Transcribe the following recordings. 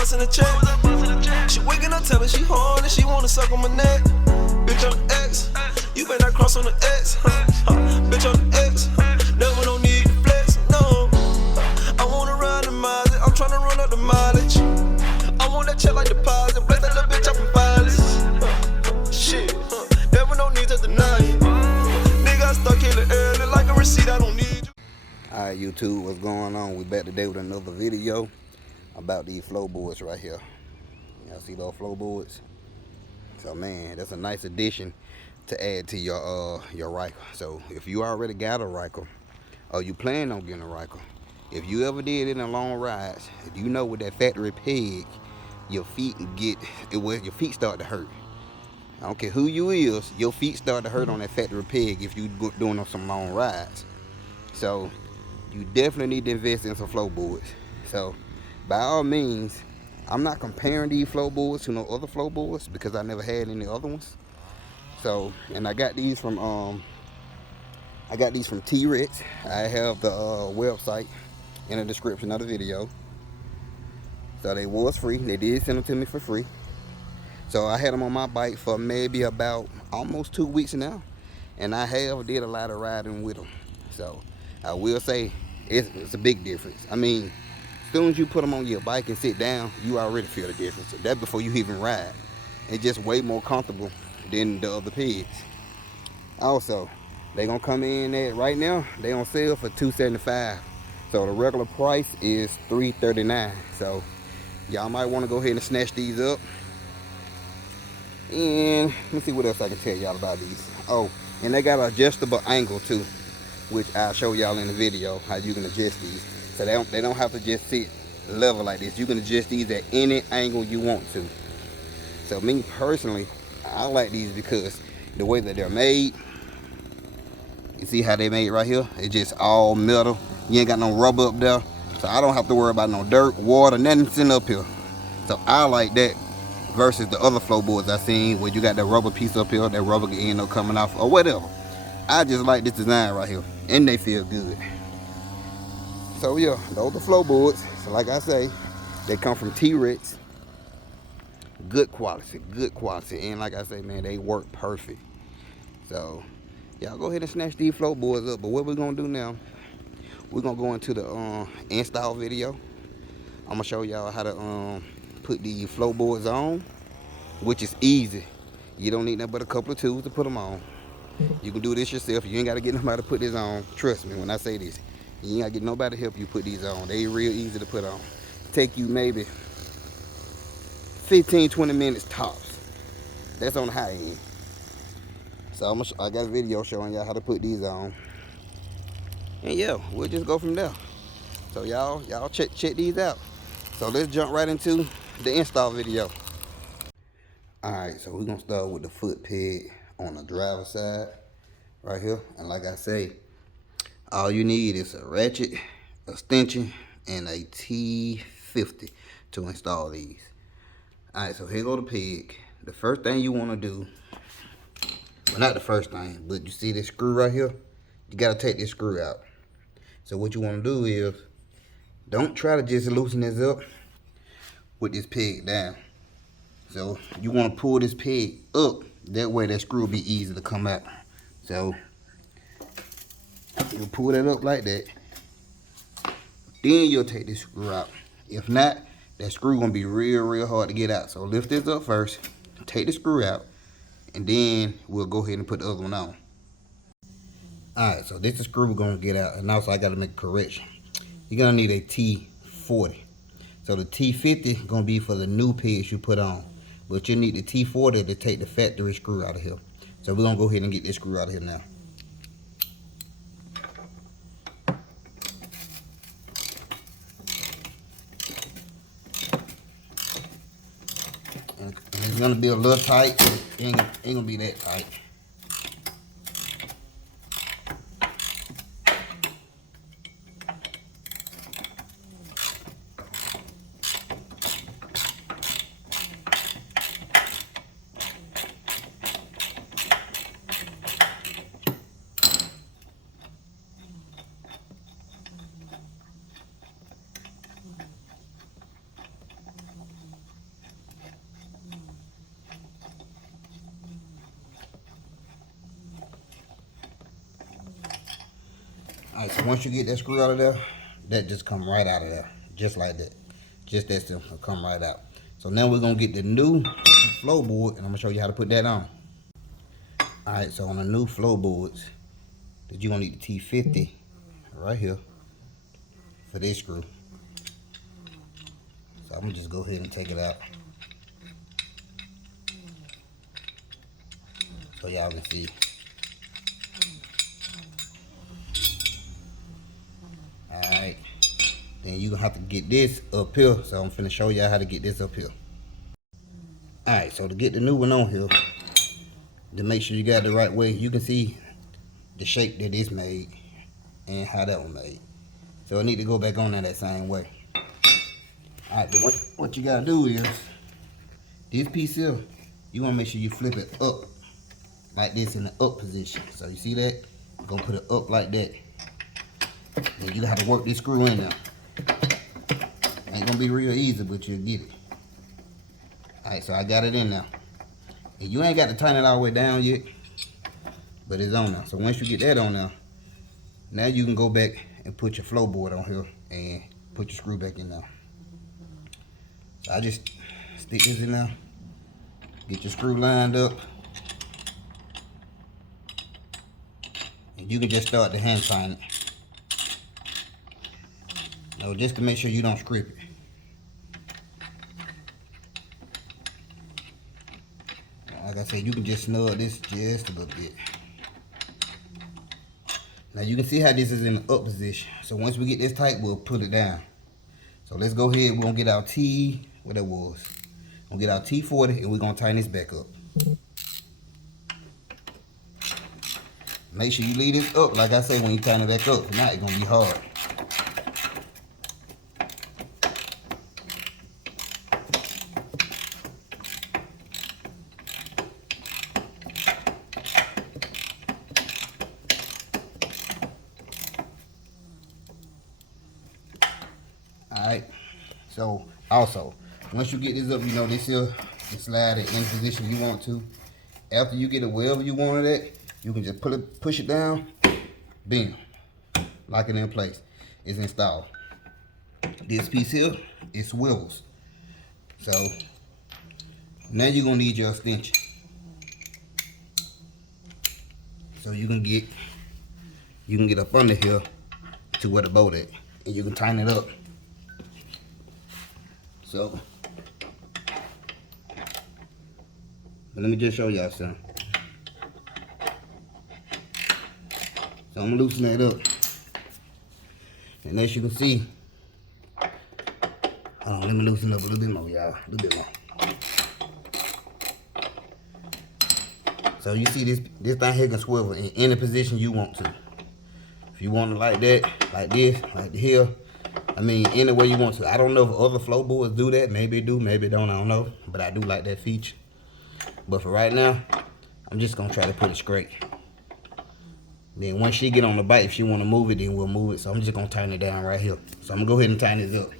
bustin' a check. She waking up telling she horny, she wanna suck on my neck. Bitch on the X, you better not cross on the X. Bitch on the X, never don't need to flex, no. I wanna ride the miles, I'm tryna run up the mileage. I want that check like deposit, bless that little bitch up from violence. Shit, never no need to deny it. Nigga, I stuck here early like a receipt, I don't need you. Alright, YouTube, what's going on? We back today with another video about these floorboards right here. Y'all see those floorboards? So man, that's a nice addition to add to your Ryker. So if you already got a Ryker, or you plan on getting a Ryker, if you ever did it in long rides, you know with that factory peg, your feet start to hurt. I don't care who you is, your feet start to hurt on that factory peg if you doing on some long rides. So you definitely need to invest in some floorboards. So by all means, I'm not comparing these floorboards to no other floorboards because I never had any other ones. So, and I got these from T-Rex. I have the website in the description of the video. So they was free. They did send them to me for free. So I had them on my bike for maybe about almost 2 weeks now, and I did a lot of riding with them. So I will say it's a big difference. I mean, as soon as you put them on your bike and sit down, you already feel the difference. That's before you even ride. It's just way more comfortable than the other pegs. Also, they gonna come in at, right now, they on sale for $275. So the regular price is $339. So y'all might want to go ahead and snatch these up. And let me see what else I can tell y'all about these. Oh, and they got an adjustable angle too, which I'll show y'all in the video how you can adjust these. So they don't have to just sit level like this. You can adjust these at any angle you want to. So me personally, I like these because the way that they're made. You see how they made right here? It's just all metal. You ain't got no rubber up there. So I don't have to worry about no dirt, water, nothing sitting up here. So I like that versus the other floorboards I seen where you got that rubber piece up here, that rubber can end up coming off or whatever. I just like this design right here, and they feel good. So yeah, those are floorboards. So like I say, they come from T-Rex. Good quality, and like I say, man, they work perfect. So y'all go ahead and snatch these floorboards up. But what we're gonna do now, we're gonna go into the install video. I'm gonna show y'all how to put the floorboards on, which is easy. You don't need nothing but a couple of tools to put them on. You can do this yourself. You ain't gotta get nobody to put this on. Trust me when I say this. You ain't gotta get nobody to help you put these on. They real easy to put on. Take you maybe 15-20 minutes tops. That's on the high end. So I got a video showing y'all how to put these on. And yeah, we'll just go from there. So y'all check these out. So let's jump right into the install video. Alright, so we're gonna start with the foot peg on the driver's side right here. And like I say, all you need is a ratchet, a stanchion, and a T50 to install these. Alright, so here go the peg. The first thing you want to do, well, not the first thing, but you see this screw right here? You got to take this screw out. So what you want to do is, don't try to just loosen this up with this peg down. So you want to pull this peg up. That way that screw will be easy to come out. So you pull that up like that. Then you'll take this screw out. If not, that screw gonna be real hard to get out. So lift this up first, take the screw out, and then we'll go ahead and put the other one on. Alright, so this is the screw we're gonna get out, and also I gotta make a correction. You're gonna need a T40. So the T50 gonna be for the new pegs you put on, but you need the T40 to take the factory screw out of here. So we're gonna go ahead and get this screw out of here now. And it's gonna be a little tight, but it ain't gonna be that tight. Alright, so once you get that screw out of there, that just come right out of there. Just like that. Just that simple. It'll come right out. So now we're going to get the new floorboard, and I'm going to show you how to put that on. Alright, so on the new floorboards, that you're going to need the T50 right here for this screw. So I'm going to just go ahead and take it out so y'all can see. Alright, then you're going to have to get this up here. So I'm finna show y'all how to get this up here. Alright, so to get the new one on here, to make sure you got it the right way, you can see the shape that it's made and how that one made. So I need to go back on there that same way. Alright, but what you gotta do is, this piece here, you wanna make sure you flip it up like this in the up position. So you see that? You're gonna put it up like that. Then you have to work this screw in there. Ain't gonna be real easy, but you'll get it. Alright, so I got it in there. And you ain't got to tighten it all the way down yet, but it's on there. So once you get that on there, now you can go back and put your floorboard on here and put your screw back in there. So I just stick this in there, get your screw lined up, and you can just start to hand tighten it. Now just to make sure you don't scrape it. Like I said, you can just snug this just a little bit. Now you can see how this is in the up position. So once we get this tight, we'll put it down. So let's go ahead. We're gonna get our what that was. We're gonna get our T40 and we're gonna tighten this back up. Make sure you leave this up, like I said, when you tighten it back up. If not, it's gonna be hard. Alright, so also, once you get this up, you know this here, you slide it in position you want to. After you get it wherever you want it at, you can just push it down, bam, lock it in place. It's installed. This piece here, it swivels. So, now you're going to need your extension. So you can get up under here to where the bolt at, and you can tighten it up. So, let me just show y'all something. So I'm gonna loosen that up. And as you can see, hold on, let me loosen up a little bit more, y'all. A little bit more. So you see this thing here can swivel in any position you want to. If you want it like that, like this, like here, I mean, any way you want to. I don't know if other floorboards do that. Maybe they do, maybe they don't, I don't know. But I do like that feature. But for right now, I'm just gonna try to put it straight. Then once she get on the bike, if she wanna move it, then we'll move it. So I'm just gonna tighten it down right here. So I'm gonna go ahead and tighten this up.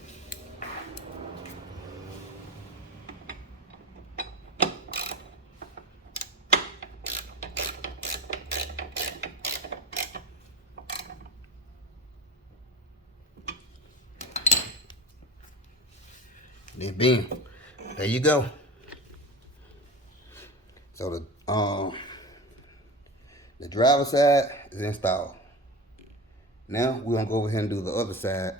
Then bam, there you go. So the driver's side is installed. Now we're gonna go over here and do the other side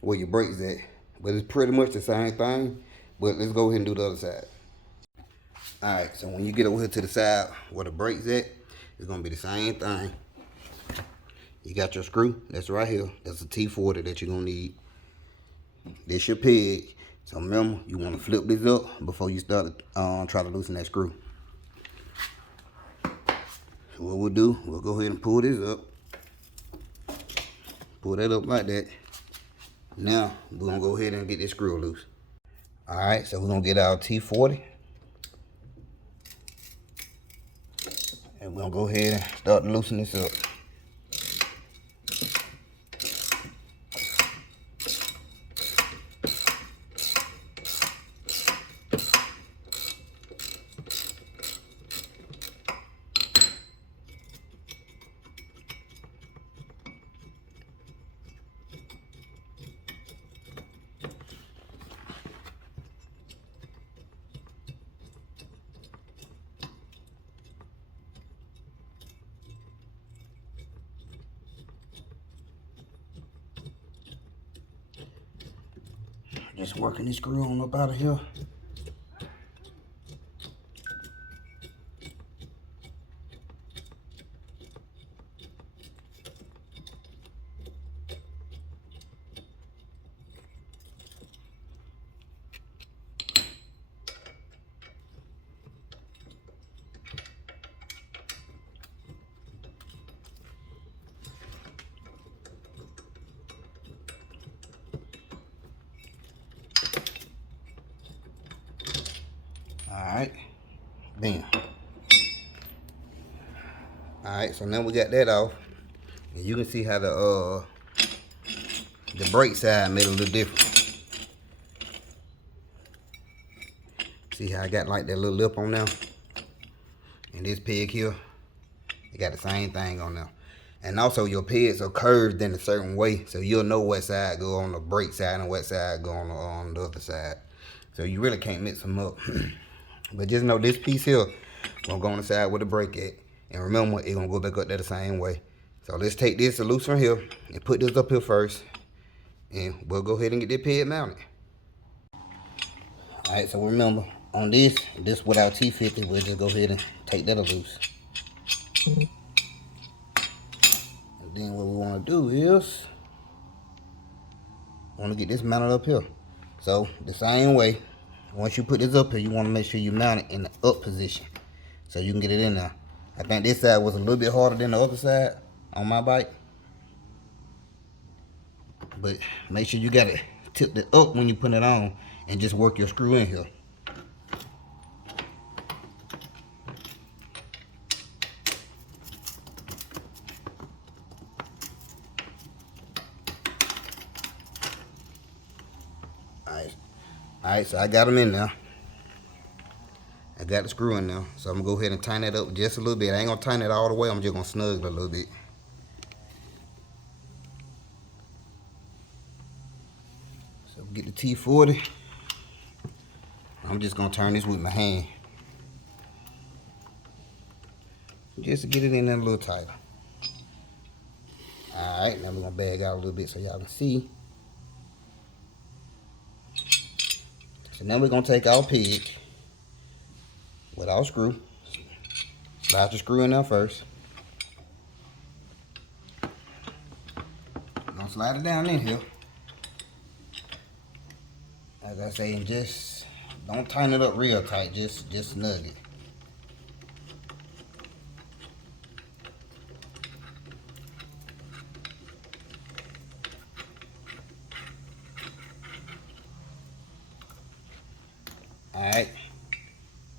where your brakes at. But it's pretty much the same thing. But let's go ahead and do the other side. Alright, so when you get over here to the side where the brakes at, it's gonna be the same thing. You got your screw, that's right here. That's a T40 that you're gonna need. This your peg. So remember, you want to flip this up before you start try to loosen that screw. So what we'll do, we'll go ahead and pull this up. Pull that up like that. Now, we're going to go ahead and get this screw loose. Alright, so we're going to get our T40. And we're going to go ahead and start to loosen this up. Just working this screw on up out of here. Alright, bam. Alright, so now we got that off. And you can see how the brake side made a little different. See how I got like that little lip on there? And this peg here, it got the same thing on there. And also your pegs are curved in a certain way, so you'll know what side go on the brake side and what side go on the other side. So you really can't mix them up. But just know this piece here gonna go on the side with the brake at. And remember, it's gonna go back up there the same way. So let's take this loose from here and put this up here first. And we'll go ahead and get this peg mounted. Alright, so remember, on this without T50, we'll just go ahead and take that loose. And then what we wanna do is, wanna get this mounted up here. So the same way, once you put this up here, you want to make sure you mount it in the up position so you can get it in there. I think this side was a little bit harder than the other side on my bike. But make sure you got it tipped it up when you put it on and just work your screw in here. Alright, so I got them in now. I got the screw in now. So I'm going to go ahead and tighten that up just a little bit. I ain't going to tighten it all the way. I'm just going to snug it a little bit. So get the T40. I'm just going to turn this with my hand. Just to get it in there a little tighter. Alright, now we're going to bag out a little bit so y'all can see. So now we're going to take our peg with our screw. Slide the screw in there first. We're going to slide it down in here. As I say, and just don't tighten it up real tight, just snug it. Alright,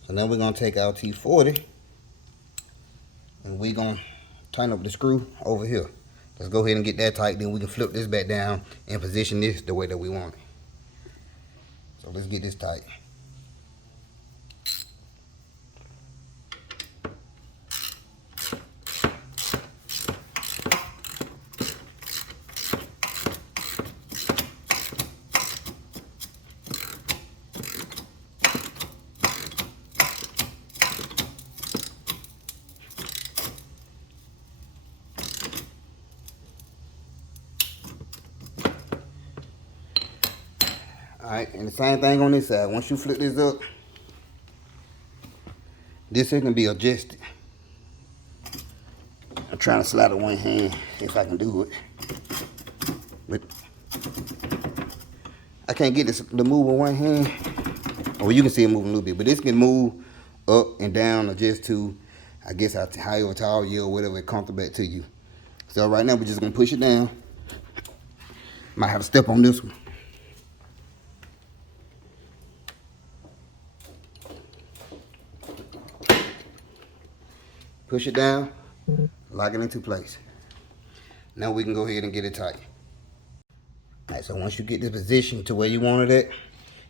so now we're going to take our T40 and we're going to tighten up the screw over here. Let's go ahead and get that tight, then we can flip this back down and position this the way that we want it. So let's get this tight. Alright, and the same thing on this side. Once you flip this up, this here can be adjusted. I'm trying to slide it one hand if I can do it. But I can't get this to move with one hand. Oh, you can see it moving a little bit, but this can move up and down or just to, I guess, however tall you or whatever it comes back to you. So right now we're just gonna push it down. Might have to step on this one. Push it down, lock it into place. Now we can go ahead and get it tight. All right, so once you get this position to where you want it at,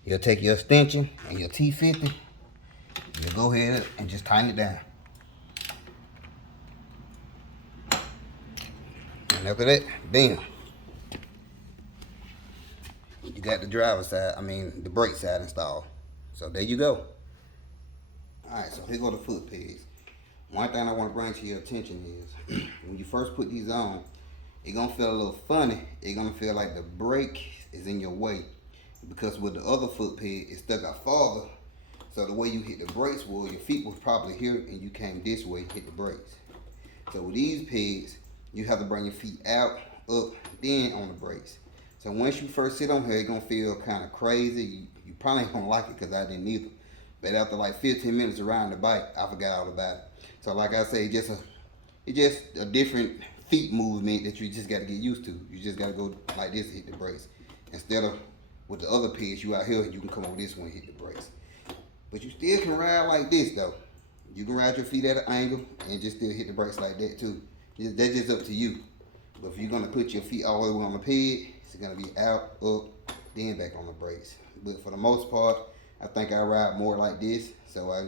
you'll take your extension and your T50, you'll go ahead and just tighten it down. And after that, bam. You got the driver's side, the brake side installed. So there you go. All right, so here go the foot pegs. One thing I want to bring to your attention is when you first put these on, it's gonna feel a little funny. It's gonna feel like the brake is in your way. because with the other foot peg, it stuck out farther. So the way you hit the brakes was your feet was probably here and you came this way, hit the brakes. So with these pegs, you have to bring your feet out, up, then on the brakes. So once you first sit on here, it's gonna feel kind of crazy. You probably ain't gonna like it because I didn't either. But after like 15 minutes around the bike, I forgot all about it. So like I say, it's just a different feet movement that you just gotta get used to. You just gotta go like this to hit the brakes. Instead of with the other pegs, you out here, you can come over this one and hit the brakes. But you still can ride like this though. You can ride your feet at an angle and just still hit the brakes like that too. That's just up to you. But if you're gonna put your feet all the way on the peg, it's gonna be out, up, then back on the brakes. But for the most part, I think I ride more like this, so I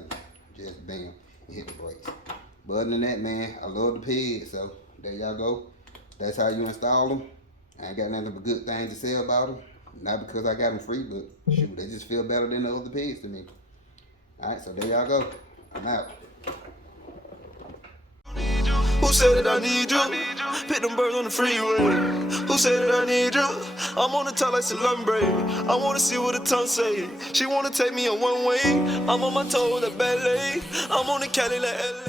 just bam and hit the brakes. But other than that, man, I love the peg, so there y'all go. That's how you install them. I ain't got nothing but good things to say about them. Not because I got them free, but shoot, they just feel better than the other pegs to me. Alright, so there y'all go. I'm out. Who said that I need you? Pick them birds on the freeway. Who said that I need you? I'm on the top like Salumbre. I wanna see what the tongue say. She wanna take me on one way. I'm on my toes like ballet. I'm on the Cali like LA.